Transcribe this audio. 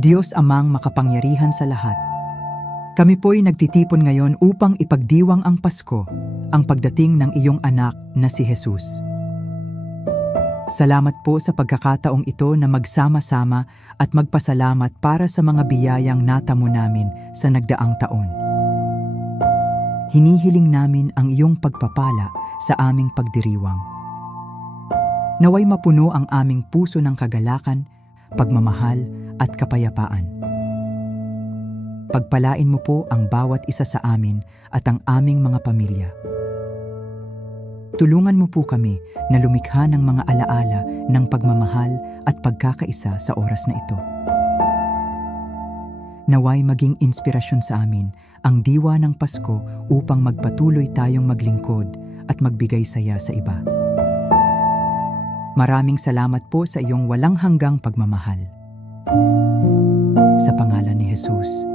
Diyos Amang makapangyarihan sa lahat, kami po'y nagtitipon ngayon upang ipagdiwang ang Pasko, ang pagdating ng iyong anak na si Jesus. Salamat po sa pagkakataong ito na magsama-sama at magpasalamat para sa mga biyayang natamo namin sa nagdaang taon. Hinihiling namin ang iyong pagpapala sa aming pagdiriwang. Naway mapuno ang aming puso ng kagalakan, pagmamahal at kapayapaan. Pagpalain mo po ang bawat isa sa amin at ang aming mga pamilya. Tulungan mo po kami na lumikha ng mga alaala ng pagmamahal at pagkakaisa sa oras na ito. Naway maging inspirasyon sa amin ang diwa ng Pasko upang magpatuloy tayong maglingkod at magbigay saya sa iba. Maraming salamat po sa iyong walang hanggang pagmamahal. Sa pangalan ni Jesus.